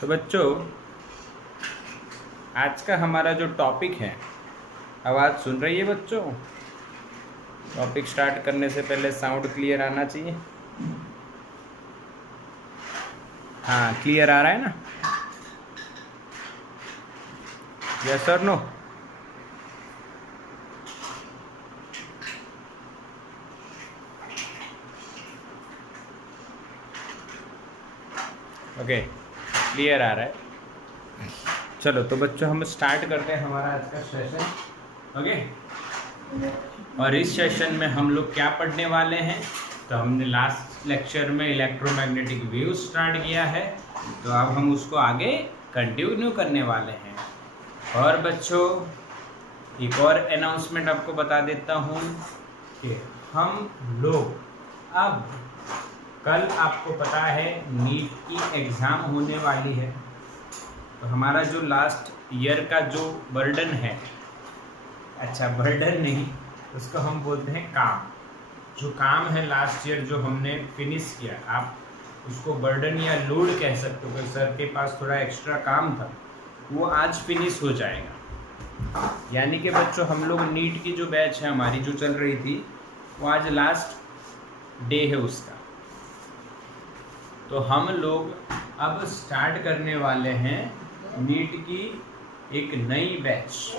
तो बच्चों, आज का हमारा जो टॉपिक है, आवाज़ सुन रही है बच्चों? टॉपिक स्टार्ट करने से पहले साउंड क्लियर आना चाहिए। हाँ, क्लियर आ रहा है ना? यस और नो? ओके, क्लियर आ रहा है। चलो तो बच्चों, हम स्टार्ट करते हैं हमारा आज का सेशन। ओके, और इस सेशन में हम लोग क्या पढ़ने वाले हैं? तो हमने लास्ट लेक्चर में इलेक्ट्रोमैग्नेटिक वेव स्टार्ट किया है, तो अब हम उसको आगे कंटिन्यू करने वाले हैं। और बच्चों, एक और अनाउंसमेंट आपको बता देता हूँ कि हम लोग अब कल, आपको पता है, नीट की एग्ज़ाम होने वाली है। तो हमारा जो लास्ट ईयर का जो बर्डन है, अच्छा बर्डन नहीं, उसको हम बोलते हैं काम। जो काम है लास्ट ईयर जो हमने फिनिश किया, आप उसको बर्डन या लोड कह सकते हो कि सर के पास थोड़ा एक्स्ट्रा काम था, वो आज फिनिश हो जाएगा। यानी कि बच्चों, हम लोग नीट की जो बैच है हमारी जो चल रही थी, वो आज लास्ट डे है उसका। तो हम लोग अब स्टार्ट करने वाले हैं नीट की एक नई बैच।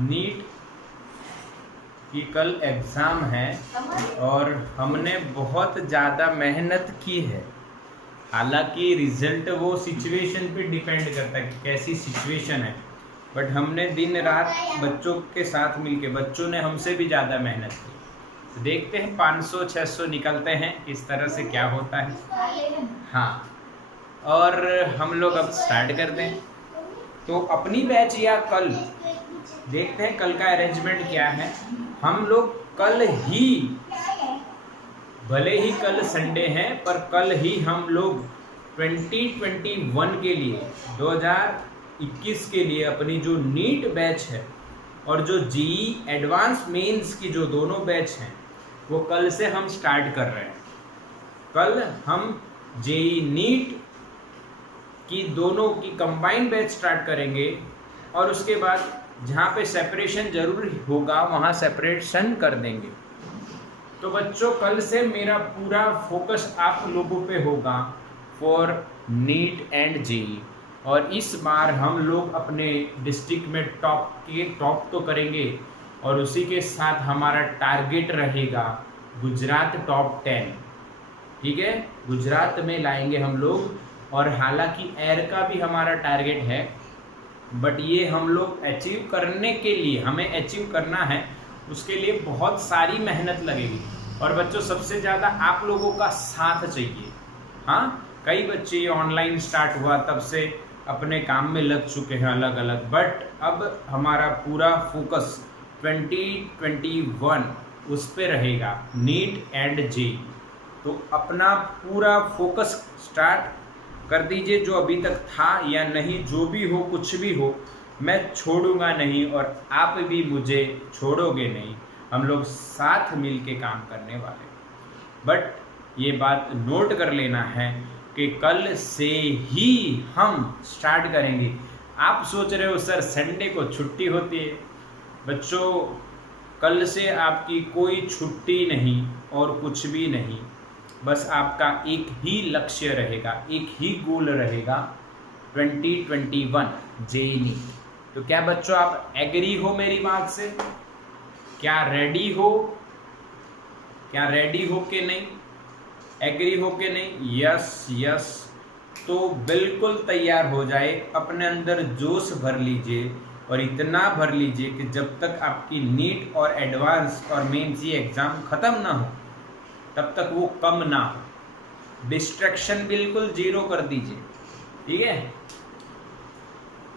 नीट की कल एग्ज़ाम है और हमने बहुत ज़्यादा मेहनत की है। हालांकि रिजल्ट वो सिचुएशन पे डिपेंड करता है कि कैसी सिचुएशन है, बट हमने दिन रात बच्चों के साथ मिलके, बच्चों ने हमसे भी ज़्यादा मेहनत की। तो देखते हैं 500-600 निकलते हैं, इस तरह से क्या होता है। हाँ, और हम लोग अब स्टार्ट करते हैं। तो अपनी बैच या कल देखते हैं कल का अरेंजमेंट क्या है। हम लोग कल ही, भले ही कल संडे है, पर कल ही हम लोग 2021 के लिए, 2021 के लिए अपनी जो नीट बैच है और जो जेईई एडवांस मेंस की जो दोनों बैच हैं, वो कल से हम स्टार्ट कर रहे हैं। कल हम जेईई नीट की दोनों की कंबाइंड बैच स्टार्ट करेंगे और उसके बाद जहाँ पे सेपरेशन जरूर होगा वहाँ सेपरेशन कर देंगे। तो बच्चों, कल से मेरा पूरा फोकस आप लोगों पे होगा फॉर नीट एंड जेईई। और इस बार हम लोग अपने डिस्ट्रिक्ट में टॉप तो करेंगे, और उसी के साथ हमारा टारगेट रहेगा गुजरात टॉप 10। ठीक है, गुजरात में लाएंगे हम लोग। और हालांकि एयर का भी हमारा टारगेट है, बट ये हम लोग अचीव करने के लिए, हमें अचीव करना है, उसके लिए बहुत सारी मेहनत लगेगी। और बच्चों, सबसे ज़्यादा आप लोगों का साथ चाहिए। हाँ, कई बच्चे ये ऑनलाइन स्टार्ट हुआ तब से अपने काम में लग चुके हैं अलग अलग, बट अब हमारा पूरा फोकस 2021 उस पे रहेगा, नीट एंड जेईई। तो अपना पूरा फोकस स्टार्ट कर दीजिए। जो अभी तक था या नहीं, जो भी हो, कुछ भी हो, मैं छोड़ूंगा नहीं और आप भी मुझे छोड़ोगे नहीं। हम लोग साथ मिल के काम करने वाले। बट ये बात नोट कर लेना है कि कल से ही हम स्टार्ट करेंगे। आप सोच रहे हो सर संडे को छुट्टी होती है। बच्चों, कल से आपकी कोई छुट्टी नहीं और कुछ भी नहीं, बस आपका एक ही लक्ष्य रहेगा, एक ही गोल रहेगा, 2021 जेईई। तो क्या बच्चों आप एग्री हो मेरी बात से? क्या रेडी हो? क्या रेडी हो कि नहीं? एग्री हो कि नहीं? Yes yes. तो बिल्कुल तैयार हो जाए, अपने अंदर जोश भर लीजिए और इतना भर लीजिए कि जब तक आपकी नीट और एडवांस और मेंस ये एग्ज़ाम ख़त्म ना हो तब तक वो कम ना हो। डिस्ट्रैक्शन बिल्कुल जीरो कर दीजिए। ठीक है,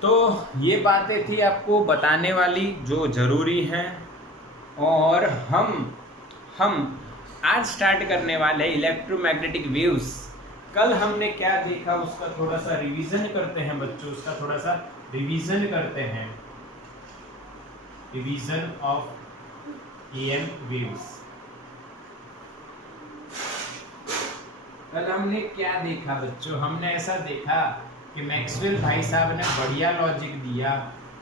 तो ये बातें थी आपको बताने वाली जो ज़रूरी हैं। और हम आज स्टार्ट करने वाले हैं इलेक्ट्रोमैग्नेटिक वेव्स। कल हमने क्या देखा उसका थोड़ा सा रिवीजन करते हैं बच्चों, उसका थोड़ा सा रिवीजन करते हैं। Revision of am waves. कल हमने क्या देखा बच्चों, हमने ऐसा देखा कि मैक्सवेल भाई साहब ने बढ़िया लॉजिक दिया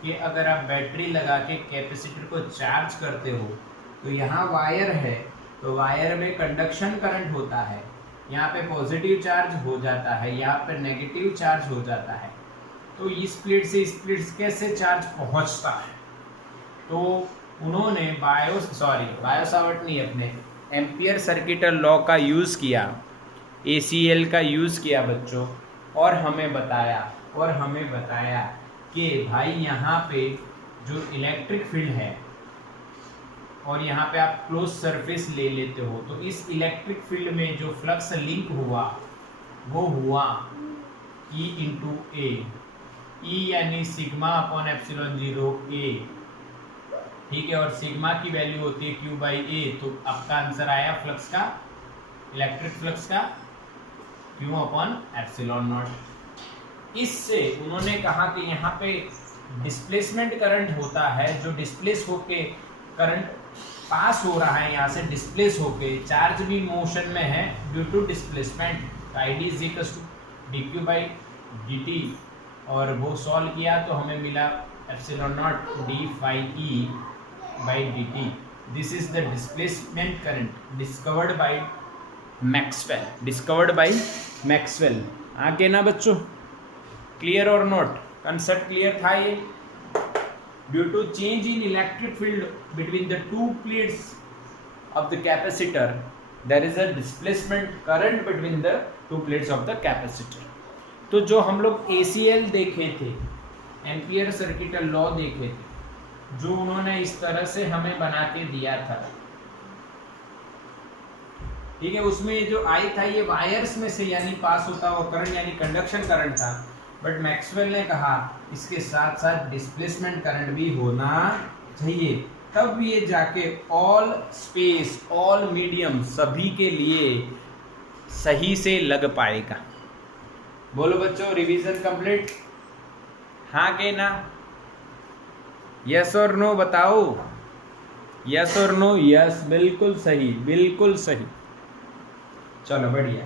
कि अगर आप बैटरी लगा के कैपेसिटर को चार्ज करते हो तो यहाँ वायर है, तो वायर में कंडक्शन करंट होता है, यहाँ पे पॉजिटिव चार्ज हो जाता है, यहाँ पे नेगेटिव चार्ज हो जाता है। तो इस प्लेट से इस प्लेट कैसे चार्ज पहुँचता है, तो उन्होंने बायो-सावर्ट नहीं, अपने एम्पियर सर्किटल लॉ का यूज़ किया, ACL का यूज़ किया बच्चों, और हमें बताया कि भाई यहाँ पे जो इलेक्ट्रिक फील्ड है और यहाँ पे आप क्लोज सरफेस ले लेते हो, तो इस इलेक्ट्रिक फील्ड में जो फ्लक्स लिंक हुआ वो हुआ E इंटू ए, E यानी सिग्मा अपॉन एप्सिलॉन 0 A, ठीक है, और सिग्मा की वैल्यू होती है Q बाई A। तो आपका आंसर आया फ्लक्स का, इलेक्ट्रिक फ्लक्स का Q अपॉन एप्सिलॉन नॉट। इससे उन्होंने कहा कि यहाँ पे डिस्प्लेसमेंट करंट होता है, जो डिस्प्लेस होके करंट पास हो रहा है, यहाँ से डिस्प्लेस होके, चार्ज भी मोशन में है due to displacement, ID is equal to dq by dt, और वो सॉल्व किया तो हमें मिला epsilon nought d phi e बाई dt। This is the displacement current discovered by Maxwell. आगे ना बच्चों, क्लियर और नॉट, कंसेप्ट क्लियर था ये। Due to change in electric field between the two plates of the capacitor, there is a displacement current between the two plates of the capacitor. तो जो हम लोग ACL देखे थे, एम्पियर सर्किटल लॉ देखे थे, जो उन्होंने इस तरह से हमें बना के दिया था, ठीक है, उसमें जो I था ये वायर्स में से यानी पास होता हुआ करंट यानी कंडक्शन करंट था, बट मैक्सवेल ने कहा इसके साथ साथ डिस्प्लेसमेंट करंट भी होना चाहिए, तब ये जाके ऑल स्पेस, ऑल मीडियम, सभी के लिए सही से लग पाएगा। बोलो बच्चों, रिवीजन कंप्लीट, हाँ के ना, यस और नो बताओ, यस और नो, यस, बिल्कुल सही, बिल्कुल सही। चलो बढ़िया,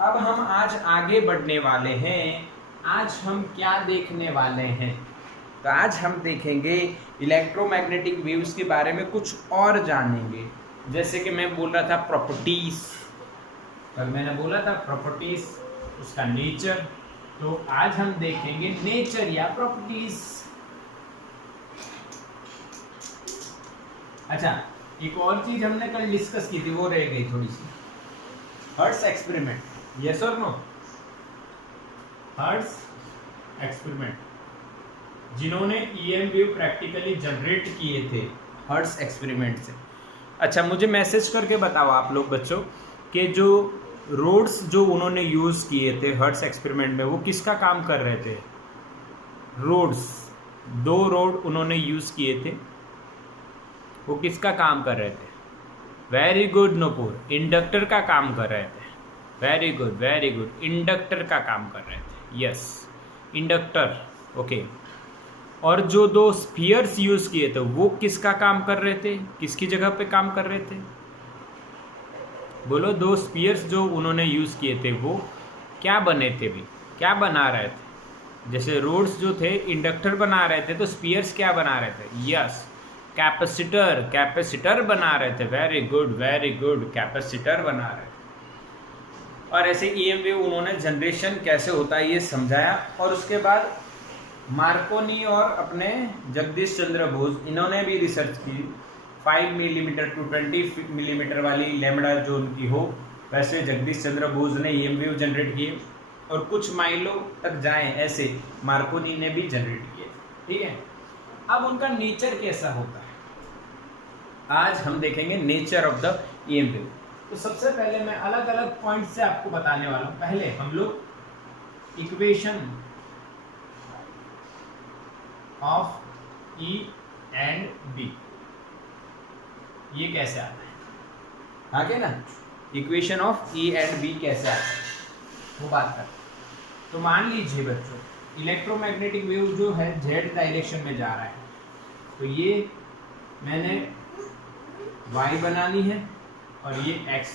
अब हम आज आगे बढ़ने वाले हैं। आज हम क्या देखने वाले हैं, तो आज हम देखेंगे इलेक्ट्रोमैग्नेटिक वेव्स के बारे में कुछ और जानेंगे। जैसे कि मैं बोल रहा था प्रॉपर्टीज, कल मैंने बोला था प्रॉपर्टीज, उसका नेचर, तो आज हम देखेंगे नेचर या प्रॉपर्टीज। अच्छा, एक और चीज हमने कल डिस्कस की थी, वो रह गई थोड़ी सी, हर्ट्ज एक्सपेरिमेंट, यस और नो, हर्ट्ज एक्सपेरिमेंट, जिन्होंने EM वेव प्रैक्टिकली जनरेट किए थे हर्ट्ज एक्सपेरिमेंट से। अच्छा, मुझे मैसेज करके बताओ आप लोग बच्चों कि जो रोड्स जो उन्होंने यूज़ किए थे हर्ट्ज एक्सपेरिमेंट में, वो किसका काम कर रहे थे? रोड्स, 2 रोड उन्होंने यूज़ किए थे, वो किसका काम कर रहे थे? वेरी गुड नूपुर, इंडक्टर का काम कर रहे थे। Very good, very good, inductor का काम कर रहे थे, यस, इंडक्टर, ओके। और जो 2 स्फीयर्स यूज़ किए थे वो किसका काम कर रहे थे, किसकी जगह पे काम कर रहे थे? बोलो, 2 स्फीयर्स जो उन्होंने यूज़ किए थे वो क्या बने थे भी, क्या बना रहे थे? जैसे रोड्स जो थे इंडक्टर बना रहे थे, तो स्फीयर्स क्या बना रहे थे? यस, कैपेसिटर, कैपेसिटर बना रहे थे। Very good, very good, capacitor बना रहे थे। और ऐसे EM वेव उन्होंने जनरेशन कैसे होता है ये समझाया। और उसके बाद मार्कोनी और अपने जगदीश चंद्र बोस, इन्होंने भी रिसर्च की 5 मिलीमीटर टू 20 मिलीमीटर वाली लैम्बडा जो उनकी हो, वैसे जगदीश चंद्र बोस ने EM वेव जनरेट किए, और कुछ माइलों तक जाएं ऐसे मार्कोनी ने भी जनरेट किए, ठीक है। अब उनका नेचर कैसा होता है, आज हम देखेंगे nature of the EM wave. तो सबसे पहले मैं अलग अलग पॉइंट से आपको बताने वाला हूं। पहले हम लोग equation of E and B, ये कैसे आता है, आगे ना, equation of E and B कैसे आता है वो बात कर। तो मान लीजिए बच्चों, इलेक्ट्रोमैग्नेटिक वेव जो है Z डायरेक्शन में जा रहा है, तो ये मैंने Y बनानी है और ये X,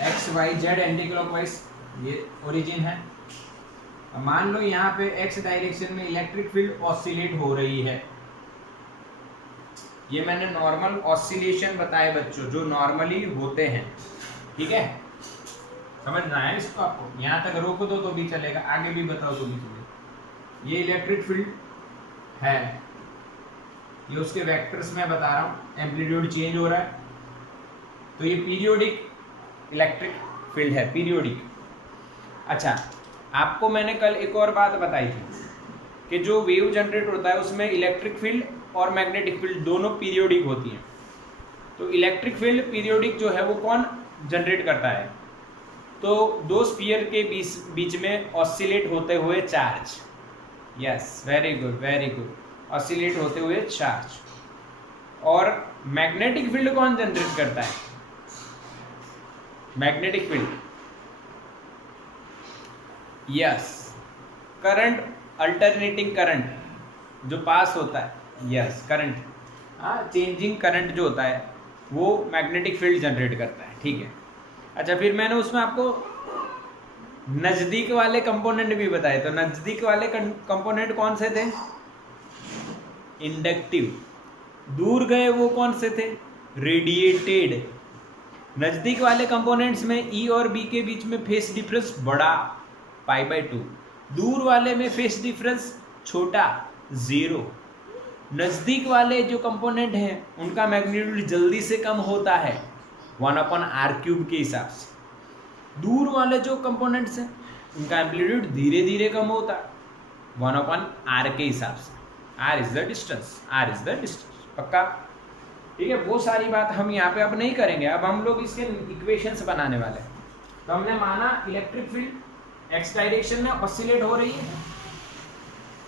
X Y Z anticlockwise, ये ओरिजिन है। अब मान लो यहाँ पे एक्स डायरेक्शन में इलेक्ट्रिक फील्ड ऑसिलेट हो रही है। ये मैंने नॉर्मल ऑसिलेशन बताए बच्चों, जो नॉर्मली होते हैं, ठीक है, समझना है इसको आपको। यहाँ तक रोक दो तो भी चलेगा, आगे भी बताओ तो भी चलेगा। ये इलेक्ट्रिक फील्ड है, ये उसके वेक्टर्स में बता रहा हूँ, एम्पलीट्यूड चेंज हो रहा है, तो ये पीरियोडिक इलेक्ट्रिक फील्ड है, पीरियोडिक। अच्छा, आपको मैंने कल एक और बात बताई थी कि जो वेव जनरेट होता है उसमें इलेक्ट्रिक फील्ड और मैग्नेटिक फील्ड दोनों पीरियोडिक होती हैं। तो इलेक्ट्रिक फील्ड पीरियोडिक जो है वो कौन जनरेट करता है? तो दो स्फीयर के बीच में ऑसिलेट होते हुए charge. Yes, very good very good, oscillate होते हुए चार्ज। और मैग्नेटिक फील्ड कौन जनरेट करता है? Magnetic field, yes, current, alternating current जो पास होता है, यस, करंट, चेंजिंग करंट जो होता है वो मैग्नेटिक फील्ड जनरेट करता है, ठीक है। अच्छा, फिर मैंने उसमें आपको नज़दीक वाले कंपोनेंट भी बताए, तो नज़दीक वाले कंपोनेंट कौन से थे? इंडक्टिव। दूर गए वो कौन से थे? रेडिएटेड। नज़दीक वाले कंपोनेंट्स में ई और बी के बीच में फेस डिफरेंस बड़ा, π/2। दूर वाले में फेस डिफरेंस छोटा, 0। नज़दीक वाले जो कंपोनेंट हैं उनका मैग्नीट्यूड जल्दी से कम होता है, 1/r³ के हिसाब से। दूर वाले जो कंपोनेंट्स हैं उनका एम्पलीट्यूड धीरे धीरे कम होता है, 1/r के हिसाब से। r is the distance, r is the distance, पक्का, ठीक है। वो सारी बात हम यहाँ पे अब नहीं करेंगे, अब हम लोग इसके इक्वेशंस बनाने वाले हैं। तो हमने माना इलेक्ट्रिक फील्ड एक्स डायरेक्शन में ऑसिलेट हो रही है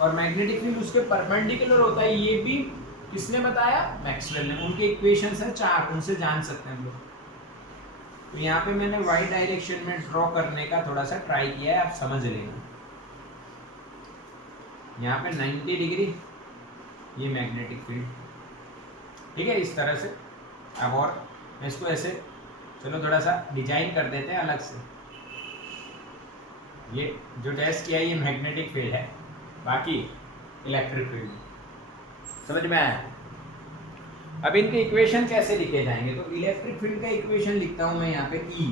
और मैग्नेटिक फील्ड उसके परपेंडिकुलर होता है। ये भी किसने बताया? मैक्सवेल ने। उनके इक्वेशंस हैं 4, उनसे जान सकते हैं हम लोग। तो यहाँ पे मैंने वाई डायरेक्शन में ड्रॉ करने का थोड़ा सा ट्राई किया है, आप समझ लेना। यहाँ पे 90 डिग्री ये मैग्नेटिक फील्ड, ठीक है, इस तरह से। अब और मैं इसको ऐसे, चलो थोड़ा सा डिजाइन कर देते हैं अलग से। ये जो टेस्ट किया ये मैग्नेटिक फील्ड है, बाकी इलेक्ट्रिक फील्ड, समझ में आया? अब इनके इक्वेशन कैसे लिखे जाएंगे? तो इलेक्ट्रिक फील्ड का इक्वेशन लिखता हूं मैं यहाँ पे, E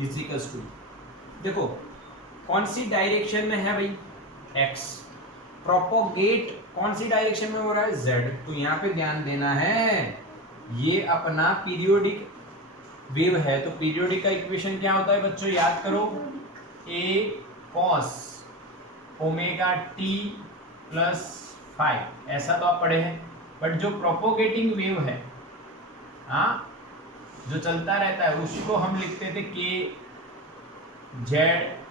इज टू, देखो कौन सी डायरेक्शन में है भाई? X। प्रोपोगेट कौन सी डायरेक्शन में हो रहा है? Z। तो यहाँ पे ध्यान देना है, ये अपना पीरियोडिक वेव है, तो पीरियोडिक का इक्वेशन क्या होता है बच्चों? याद करो, A cos ωt + phi, ऐसा तो आप पढ़े हैं। बट जो प्रोपोगेटिंग वेव है, हाँ, जो चलता रहता है, उसको हम लिखते थे kz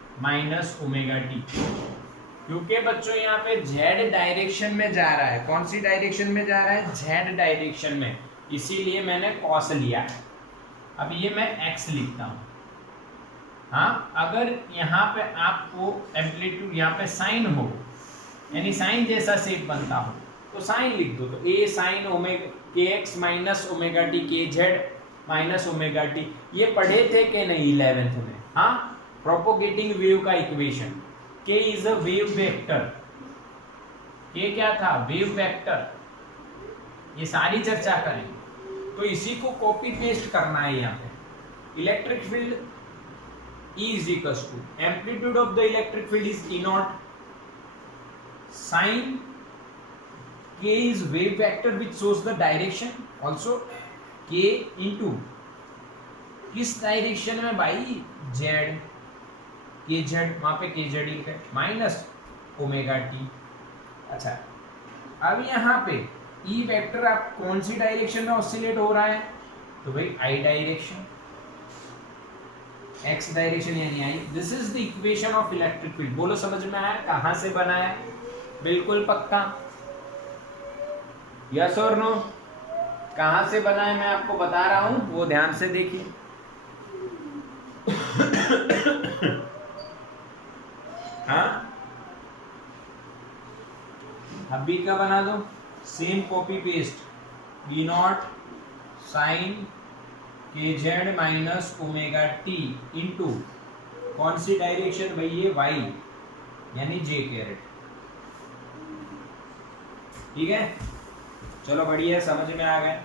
- ωt, क्योंकि बच्चों यहाँ पे z डायरेक्शन में जा रहा है। कौन सी डायरेक्शन में जा रहा है? z डायरेक्शन में, इसीलिए मैंने cos लिया है। अब ये मैं x लिखता हूँ। हाँ, अगर यहाँ पे आपको एम्पलीट्यूड यहाँ पे साइन हो, यानी साइन जैसा शेप बनता हो, तो साइन लिख दो। तो a sin kx - ωt, kz - ωt, ये पढ़े थे कि नहीं 11th में? हाँ, प्रोपोगेटिंग वेव का equation. k is a wave vector, k क्या था? Wave vector. ये सारी चर्चा करेंगे, तो इसी को कॉपी पेस्ट करना है यहाँ पे। Electric field E is equals to, amplitude of the electric field is E0, sin k is wave vector which shows the direction, also k into किस डायरेक्शन में भाई? Z, kz, वहां पे kz लिखा है, माइनस ωt। अच्छा, अब यहाँ पे E वेक्टर आप कौन सी डायरेक्शन में ऑसिलेट हो रहा है? तो भाई I डायरेक्शन, x डायरेक्शन यानी i. This is the equation of electric field. बोलो समझ में आया? कहां से बना है? बिल्कुल पक्का, यस और नो? कहां से बना है मैं आपको बता रहा हूं, वो ध्यान से देखिए। हाँ, अभी का बना दो, same copy paste. E0 sin के Z minus omega T into कौन सी डायरेक्शन भाई, ये वाई यानी जे कैरेट। ठीक है, चलो बढ़िया, समझ में आ गया।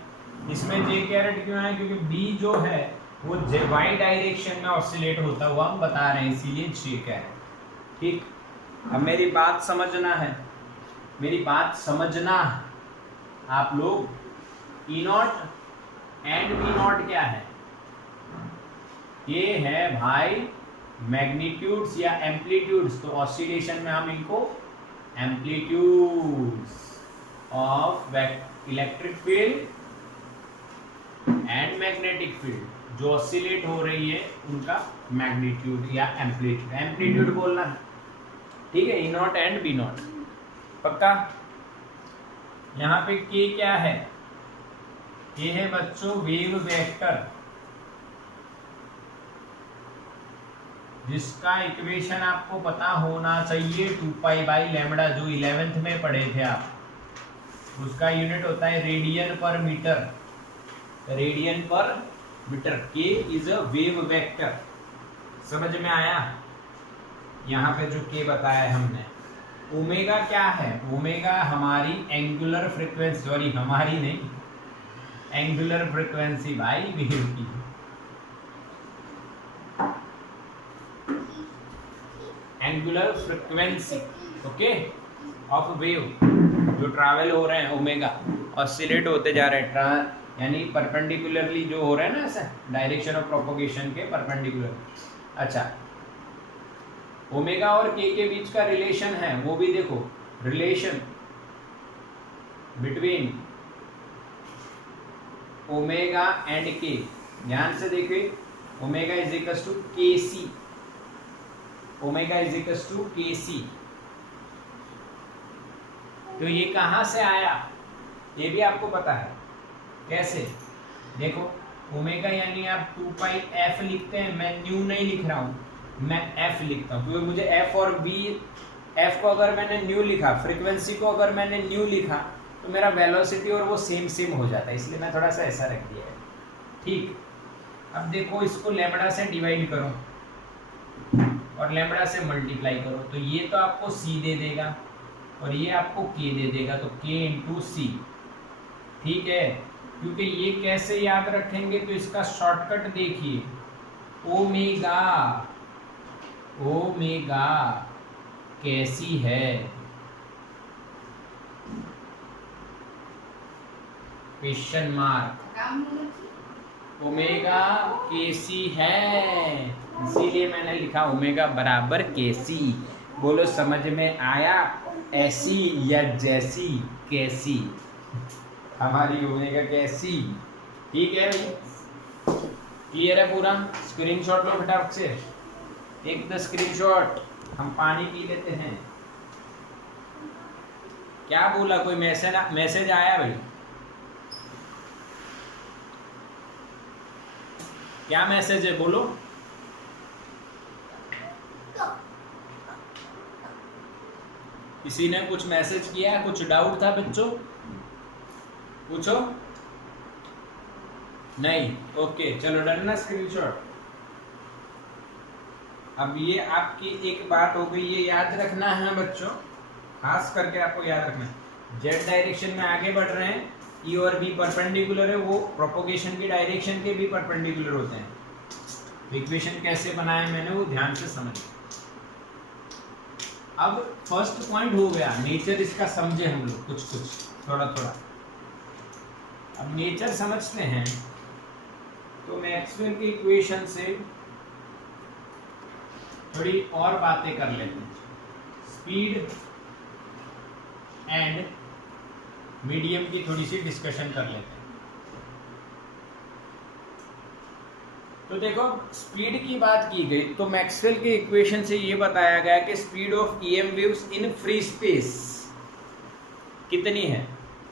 इसमें जे कैरेट क्यों है, क्योंकि बी जो है वो वाई डायरेक्शन में ऑसिलेट होता हुआ हम बता रहे हैं, इसीलिए जे कैरेट। ठीक, अब मेरी बात समझना है, मेरी बात समझना आप लोग। ई नॉट एंड बी नॉट क्या है, ये है भाई मैग्नीट्यूड्स या एम्पलीट्यूड्स। तो ऑसिलेशन में हम इनको amplitudes of electric field and magnetic field जो ऑसिलेट हो रही है उनका मैग्नीट्यूड या एम्पलीट्यूड, एम्पलीट्यूड बोलना है। ठीक है, ई नॉट एंड बी नॉट, पक्का। यहाँ पे के क्या है, ये है बच्चों वेव वेक्टर, जिसका इक्वेशन आपको पता होना चाहिए 2π/λ, जो 11th में पढ़े थे आप। उसका यूनिट होता है रेडियन पर मीटर, रेडियन पर मीटर। के इज अ वेव वेक्टर, समझ में आया। यहाँ पे जो के बताया है हमने। ओमेगा क्या है, ओमेगा हमारी एंगुलर फ्रीक्वेंसी, सॉरी हमारी नहीं, एंगुलर फ्रीक्वेंसी भाई वेव की, angular frequency okay of wave जो ट्रैवल हो रहे हैं, ओमेगा ऑसिलेट होते जा रहे हैं, यानी परपेंडिकुलरली जो हो रहा है ना, ऐसा डायरेक्शन ऑफ प्रोपोगेशन के परपेंडिकुलर। अच्छा, ओमेगा और के बीच का रिलेशन है, वो भी देखो, रिलेशन बिटवीन ओमेगा एंड के, ध्यान से देखिए, ओमेगा इज इक्वल्स टू के सी, ओमेगा इज इक्वल्स टू के सी। तो ये कहाँ से आया, ये भी आपको पता है कैसे। देखो ओमेगा यानी आप 2πf लिखते हैं, मैं न्यू नहीं लिख रहा हूँ, मैं एफ लिखता हूँ, क्योंकि मुझे एफ और बी, एफ को अगर मैंने न्यू लिखा, फ्रीक्वेंसी को अगर मैंने न्यू लिखा, तो मेरा वेलोसिटी और वो सेम होता है, इसलिए मैं थोड़ा सा ऐसा रख दिया है। ठीक, अब देखो इसको लैम्बडा से डिवाइड करो और लैम्बडा से मल्टीप्लाई करो, तो ये तो आपको सी दे देगा और ये आपको के दे देगा, तो के इंटू सी। ठीक है, क्योंकि ये कैसे याद रखेंगे, तो इसका शॉर्टकट देखिए, ओमेगा, ओमेगा कैसी है, क्वेश्चन मार्क, ओमेगा कैसी है, इसीलिए मैंने लिखा ओमेगा बराबर कैसी। बोलो समझ में आया, ऐसी या जैसी, कैसी, हमारी ओमेगा कैसी। ठीक है भाई, क्लियर है पूरा। स्क्रीनशॉट लो फटाफट से, एक द स्क्रीनशॉट, हम पानी पी लेते हैं। क्या बोला, कोई मैसेज आया भाई, क्या मैसेज है बोलो। किसी ने कुछ मैसेज किया, कुछ डाउट था बच्चों, पूछो। नहीं, ओके चलो डन ना, स्क्रीनशॉट। अब ये आपकी एक बात हो गई, ये याद रखना है बच्चों, खास करके आपको याद रखना है, जेड डायरेक्शन में आगे बढ़ रहे हैं, ई और बी परपेंडिकुलर है, वो प्रोपोगेशन की डायरेक्शन के भी परपेंडिकुलर होते हैं। तो इक्वेशन कैसे बनाया मैंने, वो ध्यान से समझ। अब फर्स्ट पॉइंट हो गया, नेचर इसका समझे हम लोग, कुछ थोड़ा थोड़ा। अब नेचर समझते हैं, तो मैक्सवेल की इक्वेशन से थोड़ी और बातें कर लेते हैं। स्पीड एंड मीडियम की थोड़ी सी डिस्कशन कर लेते हैं। तो देखो, स्पीड की बात की गई, तो मैक्सवेल के इक्वेशन से ये बताया गया कि speed of EM waves in free space कितनी है,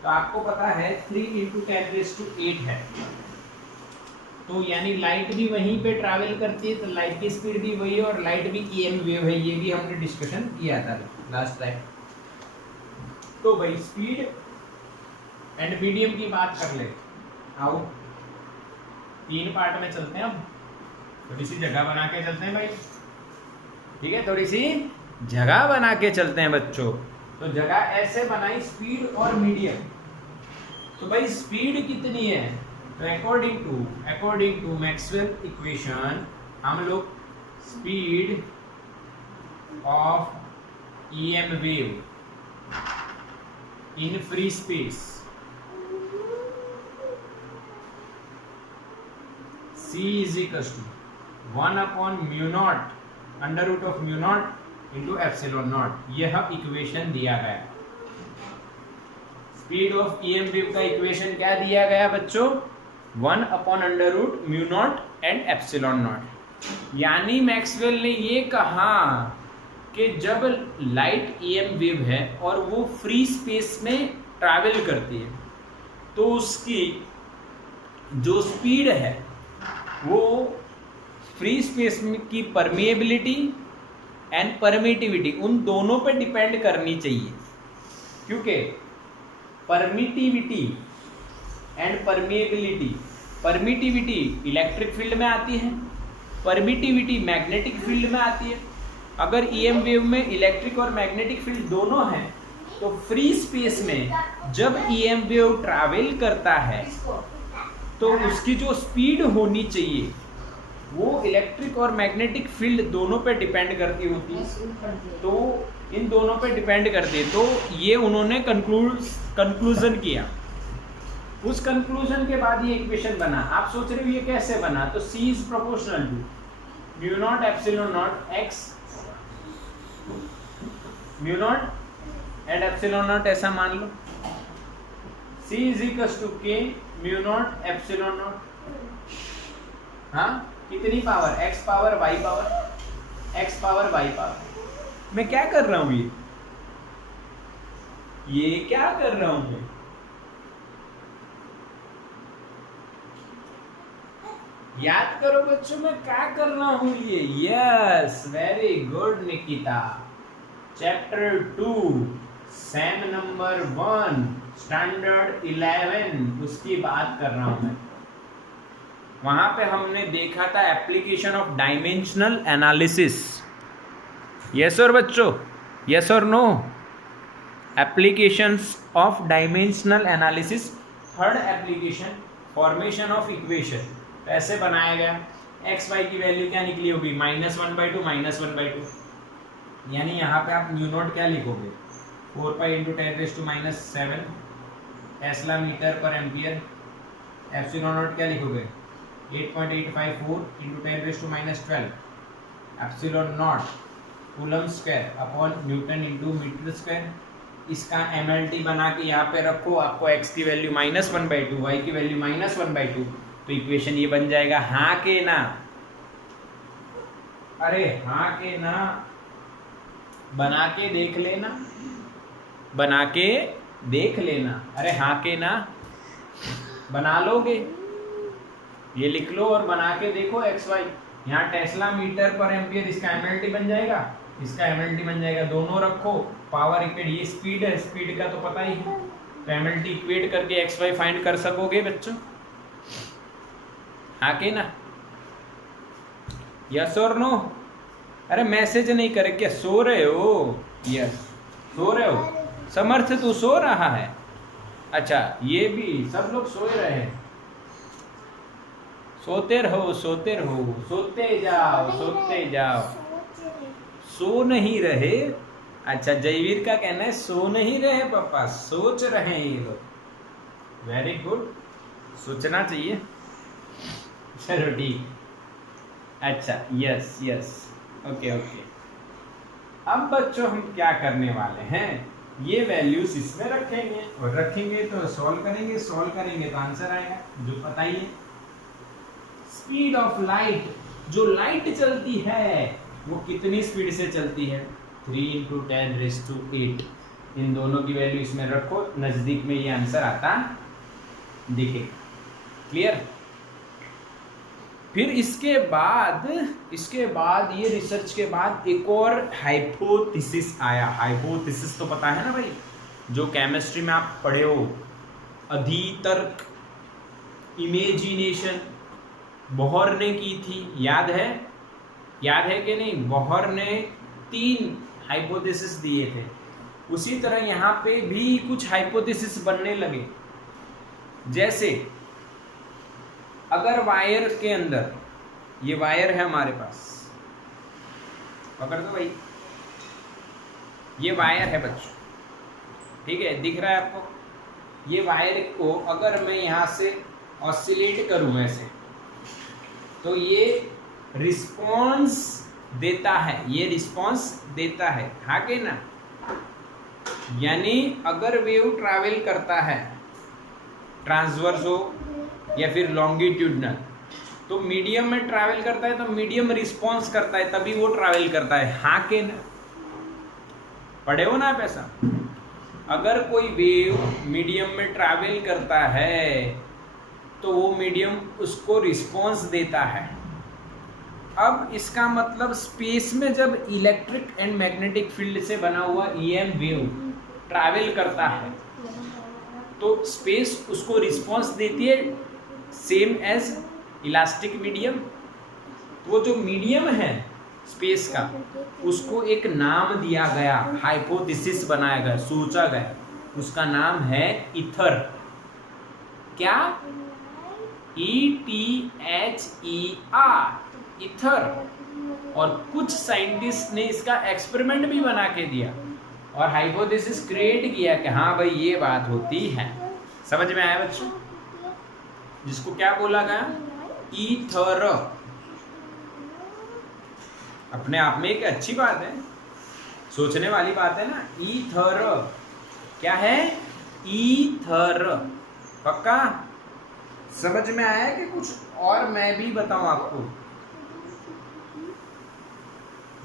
तो आपको पता है 3 × 10⁸ है। तो यानी लाइट भी वहीं पे ट्रैवल करती है, तो लाइट की स्पीड भी वही है, और लाइट भी ईएम वेव है, ये भी हमने डिस्कशन किया था लास्ट टाइम। तो भाई स्पीड एंड मीडियम की बात कर ले आओ। 3 पार्ट में चलते हैं। अब थोड़ी सी जगह बना के चलते हैं भाई, ठीक है, थोड़ी सी जगह बना के चलते हैं बच्चों। तो जगह ऐसे बनाई, स्पीड और मीडियम। तो भाई स्पीड कितनी है, तो अकॉर्डिंग टू मैक्सवेल इक्वेशन हम लोग speed of EM wave in free space C is equals to 1/μ0 under root of μ0 into epsilon nought, यह इक्वेशन दिया गया। स्पीड ऑफ EM वेव का इक्वेशन क्या दिया गया बच्चों, 1/√μ0 एंड एप्सिलॉन नॉट। यानी मैक्सवेल ने ये कहा कि जब लाइट EM वेव है और वो फ्री स्पेस में ट्रैवल करती है तो उसकी जो स्पीड है वो फ्री स्पेस की परमिएबिलिटी एंड परमिटिविटी उन दोनों पे डिपेंड करनी चाहिए, क्योंकि permittivity and permittivity electric field में आती है, परमिटिविटी मैग्नेटिक फील्ड में आती है। अगर EM वेव में इलेक्ट्रिक और मैग्नेटिक फील्ड दोनों हैं तो फ्री स्पेस में जब EM वेव ट्रैवल करता है तो उसकी जो स्पीड होनी चाहिए वो इलेक्ट्रिक और मैग्नेटिक फील्ड दोनों पे डिपेंड करती होती है, तो इन दोनों पे डिपेंड करती है। तो ये उन्होंने कंक्लूजन किया। उस कंक्लूजन के बाद ये इक्वेशन बना। आप सोच रहे हो ये कैसे बना, तो C is proportional to μ0 epsilon nought x, μ0 and epsilon nought ऐसा मान लो। C is equals to K μ0 epsilon nought, हाँ कितनी power, x power y power, x power y power. मैं क्या कर रहा हूं, ये क्या कर रहा हूं मैं, याद करो बच्चों मैं क्या कर रहा हूं ये। Yes, very good Nikita. Chapter 2 same number 1 standard 11 उसकी बात कर रहा हूं मैं। वहां पे हमने देखा था application of dimensional analysis. Yes और बच्चों, यस और no, applications of dimensional analysis. Third application formation of equation. तो ऐसे बनाया गया, एक्स वाई की वैल्यू क्या निकली होगी, -1/2 -1/2। यानी यहाँ पे आप μ0 क्या लिखोगे, 4π × 10⁻⁷ टेस्ला मीटर पर एम्पियर। एप्सिलॉन नॉट क्या लिखोगे, 8.854 × 10⁻12 epsilon nought coulomb square upon newton into metre square. इसका MLT बना के यहाँ पे रखो, आपको x की वैल्यू -1/2, y की वैल्यू -1/2, तो इक्वेशन ये बन जाएगा। हाँ के ना, अरे हाँ के ना, बना के देख लेना, बना के देख लेना। अरे हाँ के ना, बना लोगे, ये लिख लो और बना के देखो xy। यहाँ टेस्ला मीटर पर एम्पियर, इसका MLT बन जाएगा, इसका MLT बन जाएगा, दोनों रखो, पावर इक्वेट, ये स्पीड है, स्पीड का तो पता ही है, तो MLT इक्वेट करके xy फाइंड कर सकोगे बच्चों। हाँ के ना, यस और नो। अरे मैसेज नहीं करे क्या, सो रहे हो, यस सो रहे हो, समर्थ तू सो रहा है, अच्छा ये भी सब लोग सो रहे हैं, सोते रहो सोते रहो, सोते जाओ सोते जाओ, सो नहीं रहे। अच्छा जयवीर का कहना है सो नहीं रहे पापा, सोच रहे हैं ये लोग। वेरी गुड, सोचना चाहिए, चलो ठीक। अच्छा यस यस, ओके ओके। अब बच्चों हम क्या करने वाले हैं, ये वैल्यूज इसमें रखेंगे और रखेंगे तो सॉल्व करेंगे, सॉल्व करेंगे तो आंसर आएगा जो पता ही है। स्पीड ऑफ लाइट, जो लाइट चलती है वो कितनी स्पीड से चलती है, 3 × 10⁸। इन दोनों की वैल्यू इसमें रखो, नजदीक में ये आंसर आता दिखे। क्लियर। फिर इसके बाद ये रिसर्च के बाद एक और हाइपोथेसिस आया। हाइपोथेसिस तो पता है ना भाई, जो केमिस्ट्री में आप पढ़े हो, अधितर्क, इमेजिनेशन, बोहर ने की थी, याद है? याद है कि नहीं? बोहर ने 3 हाइपोथेसिस दिए थे। उसी तरह यहाँ पे भी कुछ हाइपोथेसिस बनने लगे। जैसे अगर वायर के अंदर, ये वायर है हमारे पास, पकड़ दो भाई, ये वायर है बच्चों, ठीक है, दिख रहा है आपको? ये वायर को अगर मैं यहाँ से ऑसिलेट करूँ ऐसे, तो ये रिस्पॉन्स देता है, ये रिस्पॉन्स देता है, हाँ के ना? यानी अगर वेव ट्रैवल करता है, ट्रांसवर्स हो या फिर लॉन्गिट्यूडनल, तो मीडियम में ट्रैवल करता है, तो मीडियम रिस्पॉन्स करता है, तभी वो ट्रैवल करता है, हाँ के ना? पढ़े हो ना आप ऐसा? अगर कोई वेव मीडियम में ट्रैवल करता है तो वो मीडियम उसको रिस्पॉन्स देता है। अब इसका मतलब स्पेस में जब इलेक्ट्रिक एंड मैग्नेटिक फील्ड से बना हुआ ईएम वेव ट्रैवल करता है तो स्पेस उसको रिस्पॉन्स देती है, सेम एज इलास्टिक मीडियम। तो वो जो मीडियम है स्पेस का, उसको एक नाम दिया गया, हाइपोथेसिस बनाया गया, सोचा गया, उसका नाम है ईथर। क्या? ETHER, ether. और कुछ साइंटिस्ट ने इसका एक्सपेरिमेंट भी बना के दिया और हाइपोथेसिस क्रिएट किया कि हाँ भाई ये बात होती है। समझ में आया बच्चों? जिसको क्या बोला गया? ईथर। अपने आप में एक अच्छी बात है, सोचने वाली बात है ना। ईथर क्या है? ईथर। पक्का समझ में आया कि कुछ और मैं भी बताऊं आपको?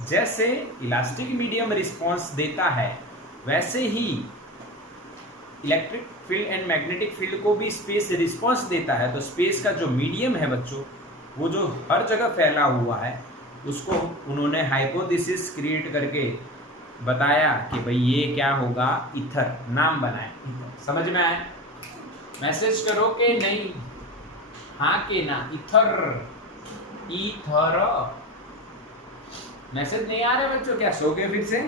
जैसे इलास्टिक मीडियम रिस्पॉन्स देता है, वैसे ही electric field and magnetic field को भी स्पेस रिस्पॉन्स देता है। तो स्पेस का जो मीडियम है बच्चों, वो जो हर जगह फैला हुआ है, उसको उन्होंने हाइपोथेसिस क्रिएट करके बताया कि भाई ये क्या होगा? ईथर। नाम बनाया ईथर। समझ में आया? मैसेज करो कि नहीं, हाँ के ना? Ether, ether. मैसेज नहीं आ रहे बच्चों? क्या सो गए फिर से?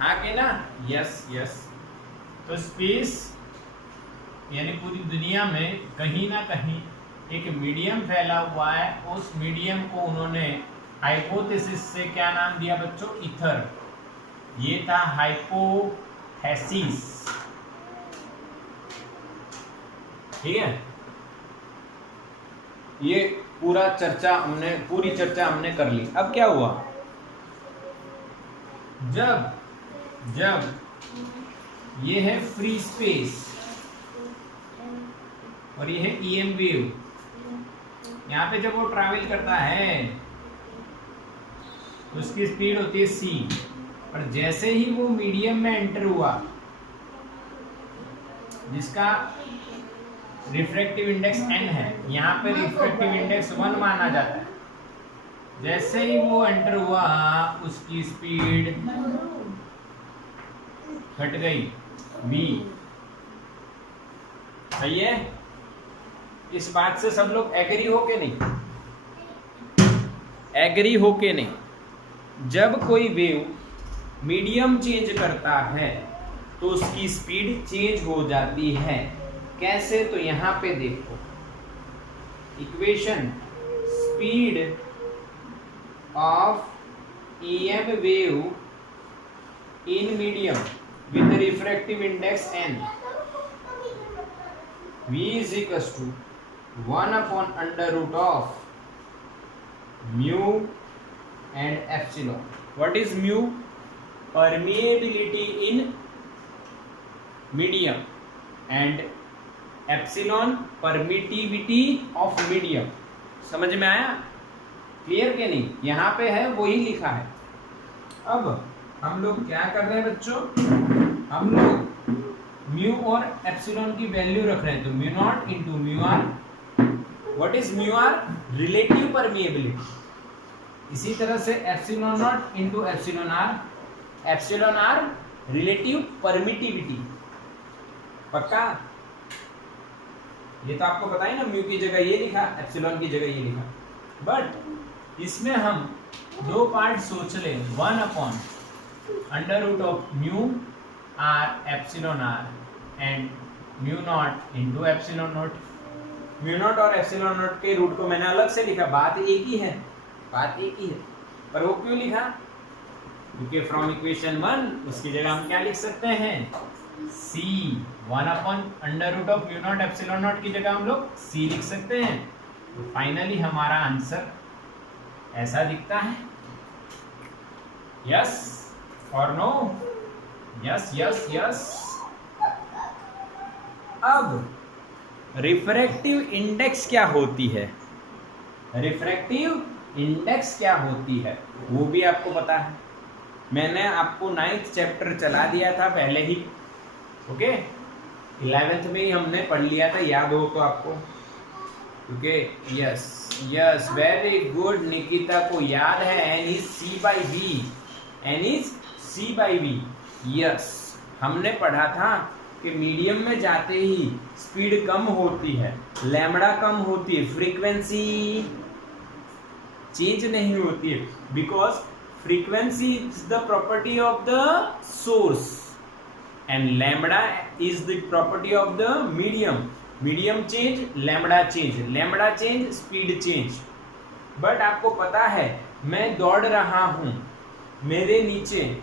हाँ के ना? Yes yes. तो स्पेस यानी पूरी दुनिया में कहीं ना कहीं एक मीडियम फैला हुआ है। उस मीडियम को उन्होंने हाइपोथेसिस से क्या नाम दिया बच्चों? ईथर। ये था हाइपोथेसिस। ठीक है, ये पूरी चर्चा हमने कर ली। अब क्या हुआ? जब ये है फ्री स्पेस और ये है ईएम वेव, यहाँ पे जब वो ट्रैवल करता है तो उसकी स्पीड होती है c। और जैसे ही वो मीडियम में एंटर हुआ, जिसका रिफ्रैक्टिव इंडेक्स n है, यहाँ पे रिफ्रैक्टिव इंडेक्स 1 माना जाता है, जैसे ही वो एंटर हुआ उसकी स्पीड घट गई v। सही है? इस बात से सब लोग एग्री हो के नहीं? एग्री हो के नहीं? जब कोई वेव मीडियम चेंज करता है तो उसकी स्पीड चेंज हो जाती है। कैसे? तो यहां पे देखो equation, speed of EM wave in medium with refractive index n, v is equals to 1 upon under root of mu and epsilon. What is mu? Permeability in medium and epsilon permittivity of medium. समझ में आया? Clear के नहीं? यहाँ पे है वही लिखा है। अब हम लोग क्या कर रहे हैं बच्चों? हम लोग म्यू और एप्सिलॉन की वैल्यू रख रहे हैं। तो mu nought into mu r. What is mu r? Relative permeability. इसी तरह से epsilon nought into epsilon r, epsilon r relative permittivity. पक्का? ये तो आपको पता है ना, म्यू की जगह ये लिखा, एप्सिलॉन की जगह ये लिखा। बट इसमें हम दो पार्ट सोच ले, 1/√ऑफ mu R epsilon R and mu nought into epsilon nought. Mu nought और एप्सिलॉन नॉट के रूट को मैंने अलग से लिखा, बात एक ही है, बात एक ही है। पर वो क्यों लिखा? क्योंकि फ्रॉम इक्वेशन 1 उसकी जगह हम क्या लिख सकते हैं, c 1/√ऑफ म्यू नॉट एप्सिलॉन नॉट की जगह हम लोग c लिख सकते हैं। तो फाइनली हमारा आंसर ऐसा दिखता है। यस और नो? Yes yes yes. अब रिफ्रैक्टिव इंडेक्स क्या होती है? रिफ्रैक्टिव इंडेक्स क्या होती है वो भी आपको पता है, मैंने आपको 9th चैप्टर चला दिया था पहले ही, ओके। 11th में ही हमने पढ़ लिया था, याद हो तो आपको, okay. Yes yes, very good, Nikita को याद है। n is c/v, n is c/v। Yes, हमने पढ़ा था कि मीडियम में जाते ही स्पीड कम होती है, लैम्बडा कम होती है, फ्रीक्वेंसी चेंज नहीं होती है, because frequency is the property of the source and lambda is the property of the medium. Medium change, lambda change, lambda change, speed change. But आपको पता है मैं दौड़ रहा हूं, मेरे नीचे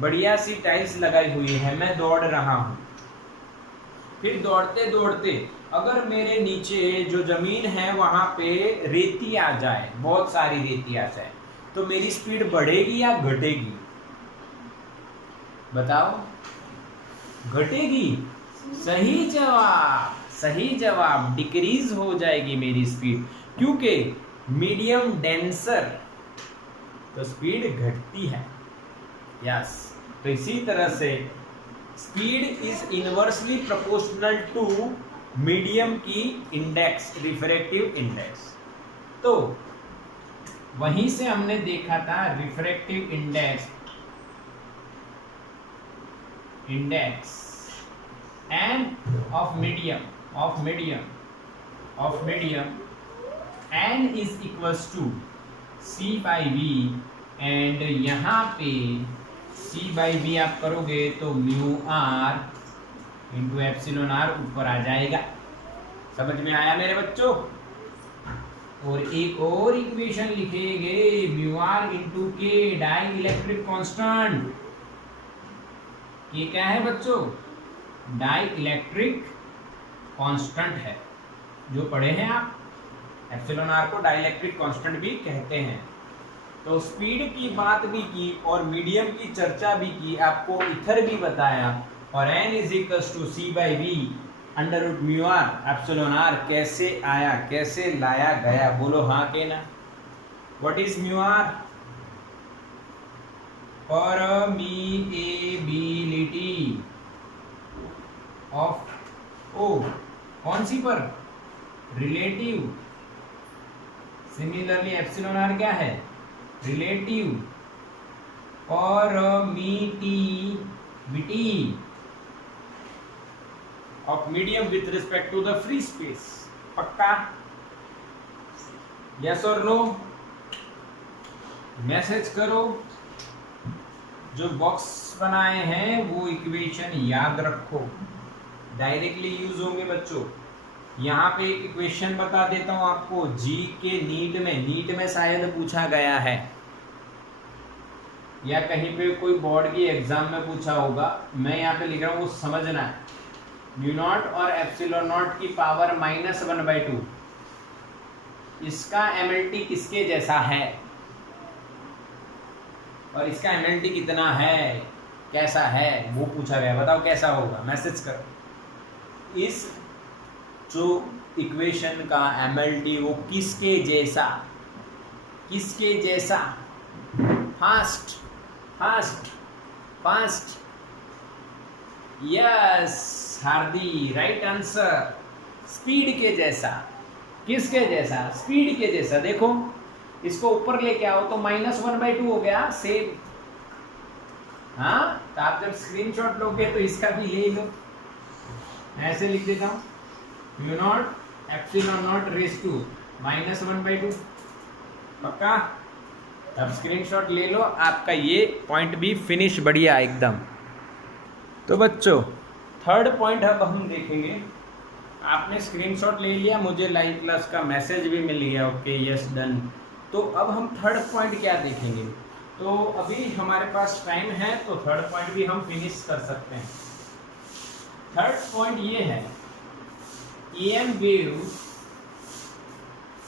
बढ़िया सी टाइल्स लगाई हुई है, मैं दौड़ रहा हूं, फिर दौड़ते दौड़ते अगर मेरे नीचे जो जमीन है वहां पे रेती आ जाए, बहुत सारी रेती आ जाए, तो मेरी स्पीड बढ़ेगी या घटेगी? बताओ, घटेगी। सही जवाब, सही जवाब, डिक्रीज हो जाएगी मेरी स्पीड, क्योंकि मीडियम डेंसर तो स्पीड घटती है। यस, तो इसी तरह से speed is inversely proportional to medium की इंडेक्स, रिफ्रैक्टिव इंडेक्स। तो वहीं से हमने देखा था refractive index, index and of medium n is equals to c/v, and यहाँ पे c/v आप करोगे तो mu r into epsilon r ऊपर आ जाएगा। समझ में आया मेरे बच्चों? और एक और इक्वेशन लिखेंगे, म्यू आर इंटू के, डाई इलेक्ट्रिक कांस्टेंट। ये क्या है बच्चों? डाई इलेक्ट्रिक कांस्टेंट है, जो पढ़े हैं आप। एप्सिलॉन आर को डाई इलेक्ट्रिक कांस्टेंट भी कहते हैं। तो स्पीड की बात भी की और मीडियम की चर्चा भी की, आपको इथर भी बताया, और n is equals to c/v under mu R epsilon R कैसे आया, कैसे लाया गया? बोलो हाँ के ना। What is mu R? Permeability of ओ, कौन सी पर? रिलेटिव। सिमिलरली एप्सिलॉन आर क्या है? Relative. Permittivity of medium with respect to the free space. पक्का? यस और नो? मैसेज करो। जो बॉक्स बनाए हैं वो इक्वेशन याद रखो, डायरेक्टली यूज होंगे बच्चों। यहाँ पे एक इक्वेशन बता देता हूं आपको, जी के नीट में शायद पूछा गया है, या कहीं पे कोई बोर्ड की एग्जाम में पूछा होगा। मैं यहाँ पे लिख रहा हूँ, वो समझना है। म्यू नॉट और एप्सिलॉन नॉट की पावर -1/2, इसका MLT किसके जैसा है और इसका MLT कितना है, कैसा है, वो पूछा गया। बताओ कैसा होगा, मैसेज करो। इस जो इक्वेशन का MLT वो किसके जैसा, किसके जैसा? Fast fast fast. Yes hearty, right answer. Speed के जैसा। किसके जैसा? स्पीड के जैसा। देखो इसको ऊपर लेके आओ तो -1/2 हो गया, सेम। हाँ, तो आप जब स्क्रीनशॉट लोगे तो इसका भी ले लो। ऐसे लिख देता हूं, mu not epsilon naught raise to -1/2। पक्का? अब स्क्रीनशॉट ले लो, आपका ये पॉइंट भी फिनिश बढ़िया एकदम। तो बच्चों थर्ड पॉइंट अब हम देखेंगे। आपने स्क्रीनशॉट ले लिया, मुझे लाइव क्लास का मैसेज भी मिल गया, ओके यस डन। तो अब हम थर्ड पॉइंट क्या देखेंगे। तो अभी हमारे पास टाइम है, तो थर्ड पॉइंट भी हम फिनिश कर सकते हैं। थर्ड पॉइंट ये है, EM waves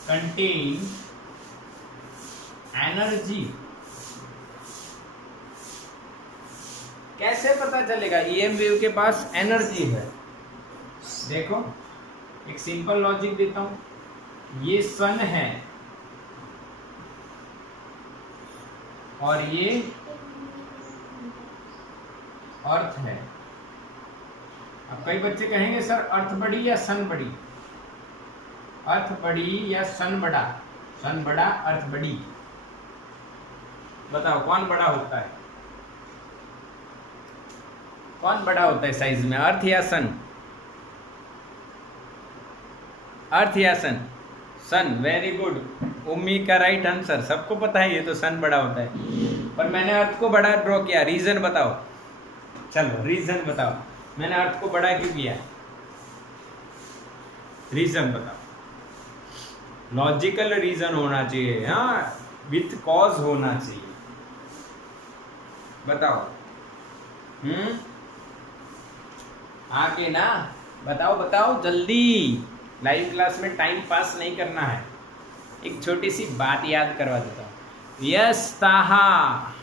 contain एनर्जी। कैसे पता चलेगा EM वेव के पास एनर्जी है? देखो एक सिंपल लॉजिक देता हूं। ये सन है और ये अर्थ है। अब कई बच्चे कहेंगे सर अर्थ बड़ी या सन बड़ी? अर्थ बड़ी या सन बड़ा? सन बड़ा, अर्थ बड़ी। बताओ कौन बड़ा होता है? कौन बड़ा होता है साइज में, अर्थ या सन? अर्थ या सन? सन। वेरी गुड, उम्मी का राइट आंसर। सबको पता है ये तो सन बड़ा होता है, पर मैंने अर्थ को बड़ा ड्रॉ किया। रीजन बताओ, चलो रीजन बताओ, मैंने अर्थ को बड़ा क्यों किया? रीजन बताओ। लॉजिकल रीजन होना चाहिए, हाँ, विथ कॉज होना चाहिए। बताओ। आके ना बताओ, बताओ जल्दी। लाइव क्लास में टाइम पास नहीं करना है। एक छोटी सी बात याद करवा देता हूँ। यस ताहा,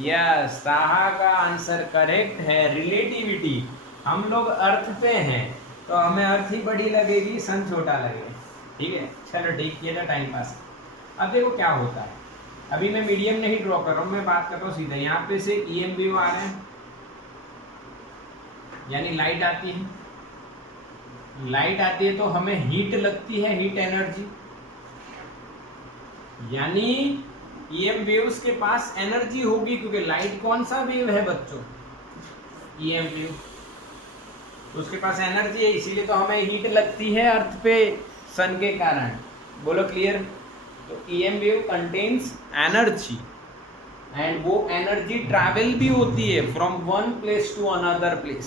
यस ताहा का आंसर करेक्ट है। रिलेटिविटी, हम लोग अर्थ पे हैं तो हमें अर्थ ही बड़ी लगेगी, सन छोटा लगेगा। ठीक है, चलो ठीक, ये ना टाइम पास। अब देखो क्या होता है। अभी मैं मीडियम नहीं ड्रॉ कर रहा हूँ, मैं बात कर रहा हूँ सीधा। यहाँ पे से EM वेव आ रहे हैं, यानी लाइट आती है। लाइट आती है तो हमें हीट लगती है, हीट एनर्जी। यानी EM वेव्स के पास एनर्जी होगी, क्योंकि लाइट कौन सा वेव है बच्चों? EM wave. तो उसके पास एनर्जी है, इसीलिए तो हमें हीट लगती है अर्थ पे सन के कारण। बोलो क्लियर? तो EM wave contains energy, and वो एनर्जी ट्रैवल भी होती है from one place to another place.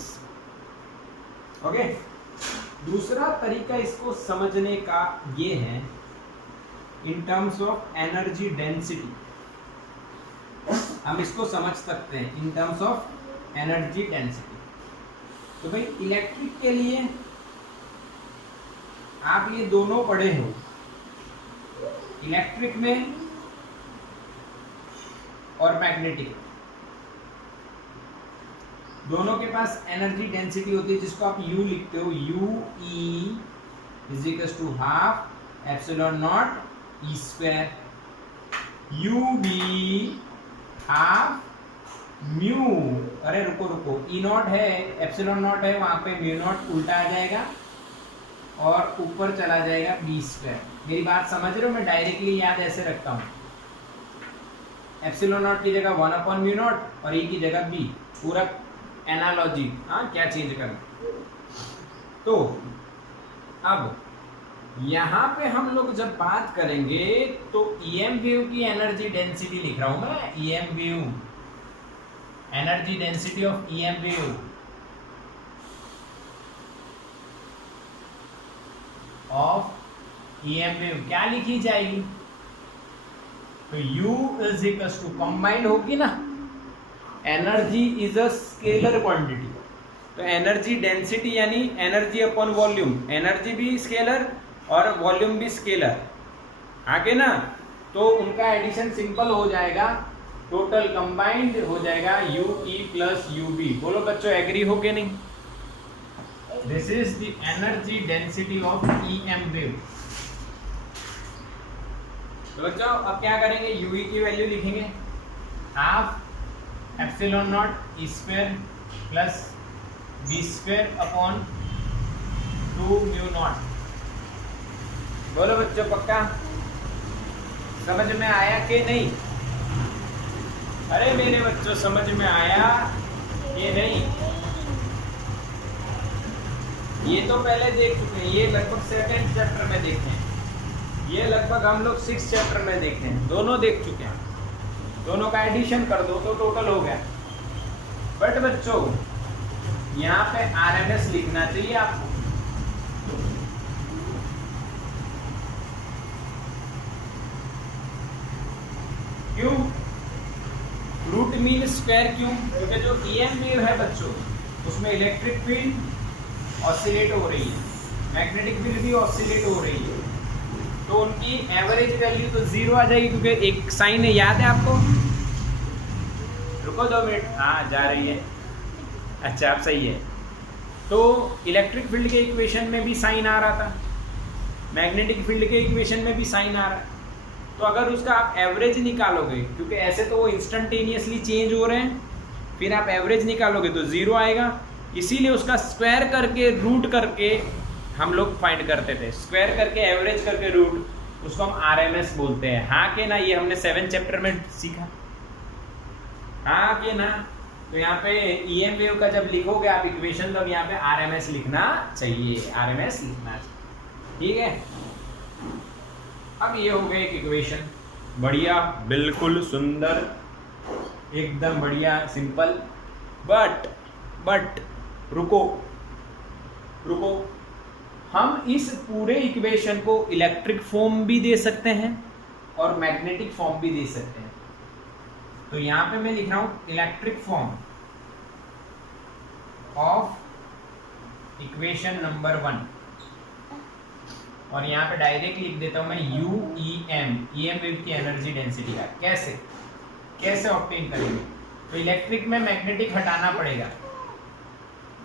Okay, दूसरा तरीका इसको समझने का ये है in terms of energy density. हम इसको समझ सकते हैं in terms of energy density. तो भाई इलेक्ट्रिक के लिए आप ये दोनों पढ़े हो, इलेक्ट्रिक में और मैग्नेटिक, दोनों के पास एनर्जी डेंसिटी होती है, जिसको आप U लिखते हो। UE = ½ epsilon not E²। UB ½ mu, अरे रुको रुको, E0 है, एप्सिलॉन नॉट है, वहां पे म्यू नॉट उल्टा आ जाएगा और ऊपर चला जाएगा B²। मेरी बात समझ रहे हो? मैं डायरेक्टली याद ऐसे रखता हूँ। एप्सिलॉन नॉट की जगह 1/μ0 और E की जगह B। पूरा एनालॉजी, हाँ, क्या चेंज करना। तो अब यहाँ पे हम लोग जब बात करेंगे तो EM वेव की एनर्जी डेंसिटी लिख रहा हूं मैं। EM wave, energy density of EM wave EM wave क्या लिखी जाएगी? तो U = कंबाइंड होगी ना, energy is a scalar quantity. तो एनर्जी डेंसिटी यानी एनर्जी अपॉन वॉल्यूम, एनर्जी भी स्केलर और वॉल्यूम भी स्केलर, आगे ना। तो उनका एडिशन सिंपल हो जाएगा, टोटल कंबाइंड हो जाएगा UE + UB। बोलो बच्चों, एग्री हो के नहीं? This is the energy density of EM wave. तो बच्चों अब क्या करेंगे? UE की वैल्यू लिखेंगे ½ एप्सिलॉन नॉट E² + B² / 2μ0। बोलो बच्चों, पक्का समझ में आया कि नहीं? अरे मेरे बच्चों, समझ में आया कि नहीं? ये तो पहले देख चुके हैं, ये लगभग 7th चैप्टर में देखे हैं, ये लगभग हम लोग 6th चैप्टर में देखे हैं, दोनों देख चुके हैं। दोनों का एडिशन कर दो तो टोटल हो गया। बट बच्चों यहाँ पे आरएमएस लिखना चाहिए आपको। क्यों? रूट मीन स्क्वायर क्यों? क्योंकि जो ईएम वेव है बच्चों उसमें इलेक्ट्रिक फील्ड ऑसिलेट हो रही है, मैग्नेटिक फील्ड भी ऑसिलेट हो रही है, तो उनकी एवरेज वैल्यू तो 0 आ जाएगी, क्योंकि एक साइन है, याद है आपको? रुको 2 मिनट, हाँ जा रही है, अच्छा अब सही है। तो इलेक्ट्रिक फील्ड के इक्वेशन में भी साइन आ रहा था, मैग्नेटिक फील्ड के इक्वेशन में भी साइन आ रहा है, तो अगर उसका आप एवरेज निकालोगे, क्योंकि ऐसे तो वो इंस्टेंटेनियसली चेंज हो रहे हैं, फिर आप एवरेज निकालोगे तो 0 आएगा, इसीलिए उसका स्क्वायर करके रूट करके हम लोग फाइंड करते थे, स्क्वायर करके एवरेज करके रूट, उसको हम आरएमएस बोलते हैं। हाँ के ना? ये हमने 7th चैप्टर में सीखा, हाँ के ना? तो यहाँ पे ईएम वेव का जब लिखोगे आप इक्वेशन, तब यहाँ पे आरएमएस लिखना चाहिए, आरएमएस लिखना चाहिए, ठीक है। अब ये हो गए एक इक्वेशन, बढ़िया, बिल्कुल सुंदर, एकदम बढ़िया, सिंपल। बट रुको, हम इस पूरे इक्वेशन को इलेक्ट्रिक फॉर्म भी दे सकते हैं और मैग्नेटिक फॉर्म भी दे सकते हैं। तो यहां पे मैं लिख रहा हूं electric form of equation number 1, और यहाँ पे डायरेक्ट लिख देता हूं मैं यूईएम, ईएम वेव की एनर्जी डेंसिटी का। कैसे ऑब्टेन करेंगे? तो इलेक्ट्रिक में मैग्नेटिक हटाना पड़ेगा,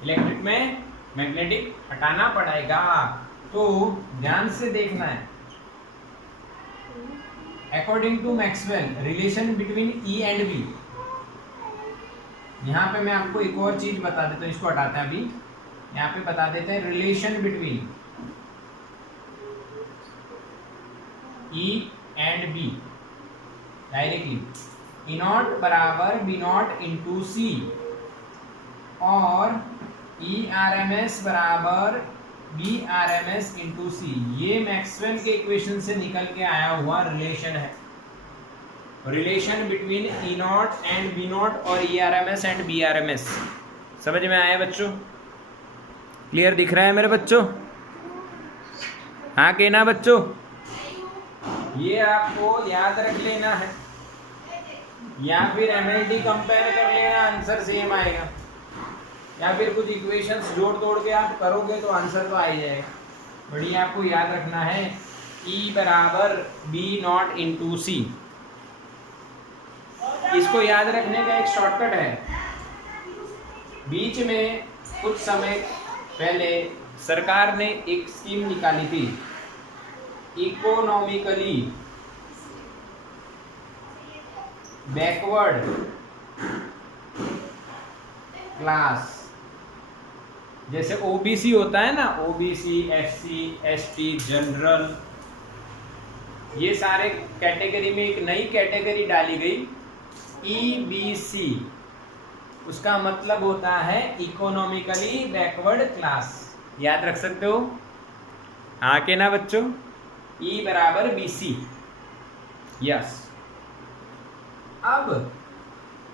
इलेक्ट्रिक में मैग्नेटिक हटाना पड़ेगा, तो ध्यान से देखना है। According to Maxwell relation between E and B, यहाँ पे मैं आपको एक और चीज बता देता हूँ, इसको हटाते हैं अभी, यहाँ पे बता देते हैं relation between E and B directly. E nought बराबर बी नॉट इंटू सी, और ई आर एम एस बराबर B R M S into C, ये मैक्सवेल के इक्वेशन से निकल के आया हुआ रिलेशन है, relation between E nought and B nought और E R M S and B R M S. समझ में आया बच्चों? क्लियर दिख रहा है मेरे बच्चों? हाँ कहना बच्चों? ये आपको याद रख लेना है, या फिर एमएलटी कंपेयर कर लेना, आंसर सेम आएगा, या फिर कुछ इक्वेशंस जोड़ तोड़ के आप करोगे तो आंसर तो आ ही जाएगा। बढ़िया, आपको याद रखना है E बराबर बी नॉट इंटू सी। इसको याद रखने का एक शॉर्टकट है, बीच में कुछ समय पहले सरकार ने एक स्कीम निकाली थी, इकोनॉमिकली बैकवर्ड क्लास, जैसे ओबीसी होता है ना, ओबीसी, एससी, एसटी, जनरल, ये सारे कैटेगरी में एक नई कैटेगरी डाली गई ईबीसी, उसका मतलब होता है इकोनॉमिकली बैकवर्ड क्लास। याद रख सकते हो? हाँ के ना बच्चों? ई बराबर बीसी, यस। अब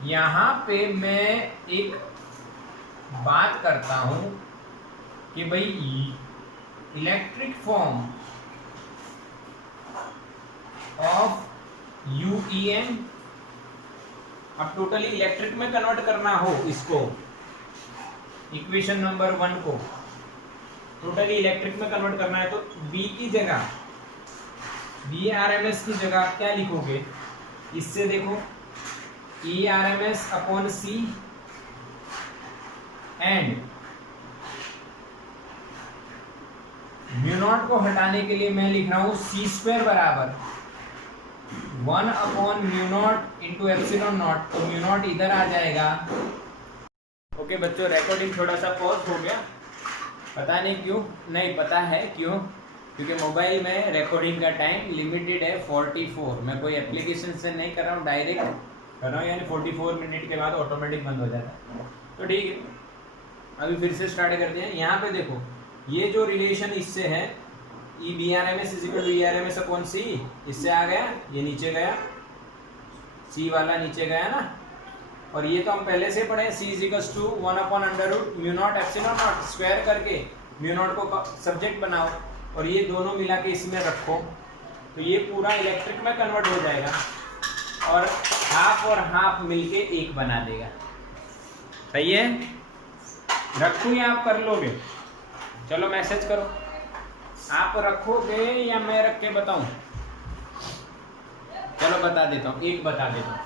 यहाँ पे मैं एक बात करता हूं कि भाई इलेक्ट्रिक फॉर्म ऑफ यूईएम, अब टोटली इलेक्ट्रिक में कन्वर्ट करना हो इसको, इक्वेशन नंबर 1 को टोटली इलेक्ट्रिक में कन्वर्ट करना है, तो बी की जगह, बी आर एम एस की जगह आप क्या लिखोगे? इससे देखो, E R M S upon C and mu not को हटाने के लिए मैं लिख रहा हूं सी स्क्वायर बराबर 1 upon mu nought into epsilon naught, तो म्यू नॉट इधर आ जाएगा। ओके बच्चों, रिकॉर्डिंग थोड़ा सा पॉज हो गया, पता नहीं क्यों, नहीं पता है क्यों, क्योंकि मोबाइल में रिकॉर्डिंग का टाइम लिमिटेड है 44, मैं कोई एप्लीकेशन से नहीं कर रहा हूँ, डायरेक्ट कर रहा हूँ, यानी 44 मिनट के बाद ऑटोमेटिक बंद हो जाता है। तो ठीक है, अभी फिर से स्टार्ट करते हैं। यहाँ पे देखो, ये जो रिलेशन इससे है E B R M S is equal to E R M S upon C, इससे आ गया, ये नीचे गया, सी वाला नीचे गया ना, और ये तो हम पहले से पढ़े C is equals to 1 upon under root mu not epsilon nought, square करके म्यू नॉट को सब्जेक्ट बनाओ और ये दोनों मिला के इसमें रखो, तो ये पूरा इलेक्ट्रिक में कन्वर्ट हो जाएगा और हाफ मिलके एक बना देगा। सही है, रखूं या आप कर लोगे? चलो मैसेज करो, आप रखोगे या मैं रख के बताऊं? चलो बता देता हूं, एक बता देता हूं।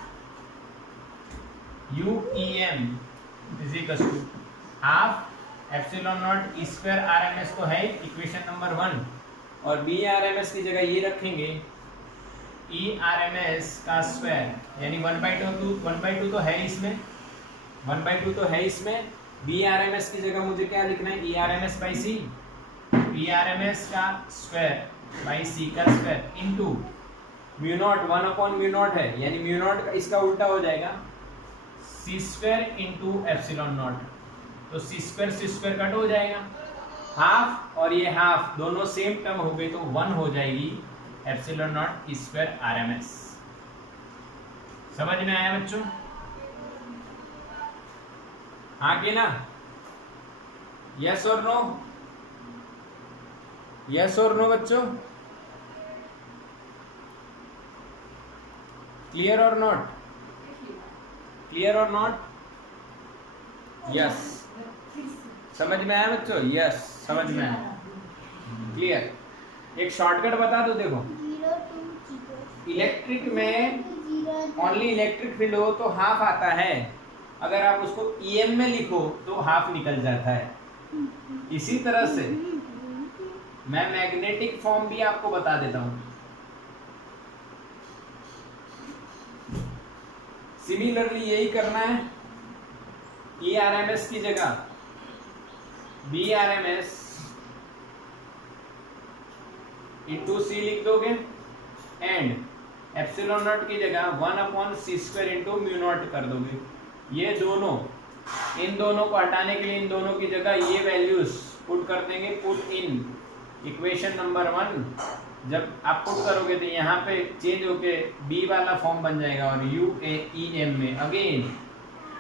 U E M is equal to half epsilon naught E square R M S को है इक्वेशन नंबर 1, और बी आर एम एस की जगह ये रखेंगे ई आर एम एस का स्क्वायर, यानी 1/2 तो है इसमें, 1/2 तो है इसमें। बी आर एम एस की जगह मुझे क्या लिखना है, E R M S by C, E R M S का स्क्वायर बाई सी का square into mu naught, 1 upon mu naught है, यानी म्यू नॉट इसका उल्टा हो जाएगा C square into epsilon naught, तो सी स्क्वायर कट हो जाएगा, हाफ और ये हाफ दोनों सेम टर्म हो गए तो 1 हो जाएगी epsilon naught E square R M S. समझ में आया बच्चों? हाँ कि ना? यस और नो? यस और नो बच्चों? क्लियर और नॉट? क्लियर और नॉट? यस, समझ में आया बच्चों? यस, समझ में आया, क्लियर। एक शॉर्टकट बता दो, देखो इलेक्ट्रिक में ओनली इलेक्ट्रिक फील्ड हो तो हाफ आता है, अगर आप उसको ईएम में लिखो तो हाफ निकल जाता है। इसी तरह से मैं मैग्नेटिक फॉर्म भी आपको बता देता हूं। सिमिलरली यही करना है, ई आर एम एस की जगह B R M S into C लिख दोगे एंड एप्सिलॉन नॉट की जगह 1 upon C square into mu nought कर दोगे। ये दोनों, इन दोनों को हटाने के लिए इन दोनों की जगह ये वैल्यूज पुट कर देंगे, पुट इन इक्वेशन नंबर 1। जब आप पुट करोगे तो यहाँ पे चेंज होके बी वाला फॉर्म बन जाएगा और यू ए ई एम में अगेन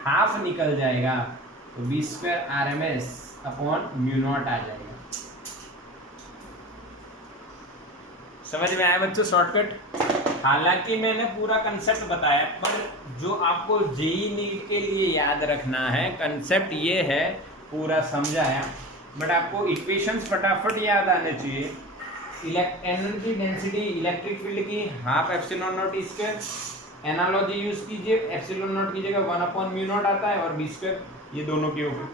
हाफ निकल जाएगा, तो B square R M S upon mu nought आ जाएगा। समझ में आया बच्चों शॉर्टकट? हालांकि मैंने पूरा कंसेप्ट बताया, पर जो आपको जेई नीट के लिए याद रखना है कंसेप्ट ये है, पूरा समझाया, बट आपको इक्वेशंस फटाफट याद आने चाहिए। एनर्जी डेंसिटी इलेक्ट्रिक फील्ड की half epsilon naught E square, analogy use कीजिए, एप्सिलॉन नॉट की जगह 1 अपॉन म्यू नॉट आता है और बी स्क्वायर, ये दोनों की होगी,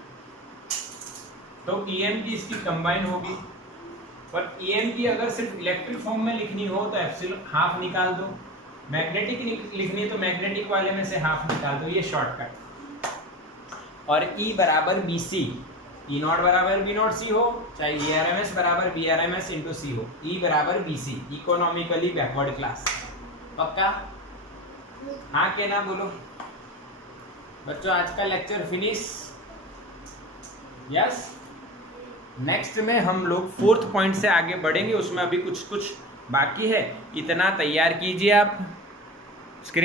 तो ईएम की इसकी कंबाइन होगी। पर ईएम की अगर सिर्फ इलेक्ट्रिक फॉर्म में लिखनी हो तो एप्सिलॉन हाफ निकाल दो, मैग्नेटिक लिखनी तो मैग्नेटिक वाले में से हाफ निकाल दो, ये शॉर्टकट। और ई बराबर बी सी, ई नॉट बराबर बी नॉट सी हो, चाहे ई आर एम एस बराबर B R M S into C हो, ई बराबर B C, economically backward class. पक्का? हाँ के ना बोलो बच्चों। आज का लेक्चर फिनिश? यस। नेक्स्ट में हम लोग 4th पॉइंट से आगे बढ़ेंगे, उसमें अभी कुछ बाकी है, इतना तैयार कीजिए आप। स्क्रीन